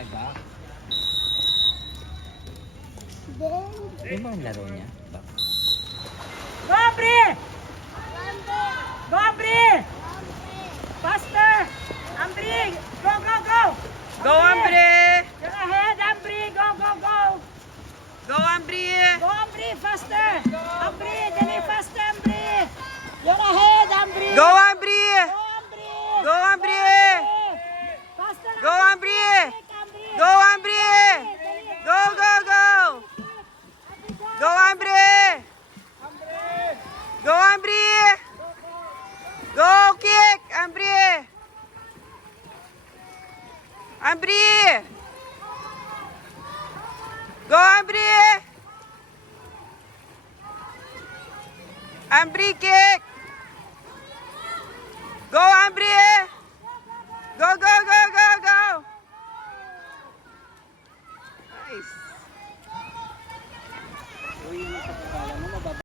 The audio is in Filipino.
Aga. Then, Yung ba ang laro niya? Go, Ambri! Go, Ambri! Faster! Ambri! Go, go, go! Go, Ambri! You're ahead, Ambri! Go, go, go! Go, Ambri! Go, Ambri! Faster! Ambri! Dali, faster, Ambri! You're ahead, Ambri! Go, Ambri! Go, Ambri! Go, Ambri! Faster, Go, Ambri! Ambri! Go, Ambri! Go, go, go! Go, Ambri! Go, Ambri! Go, kick! Ambri! Ambri! Go, Ambri! Ambri, kick! Go, Ambri! Go, go, go, go, go! Nice.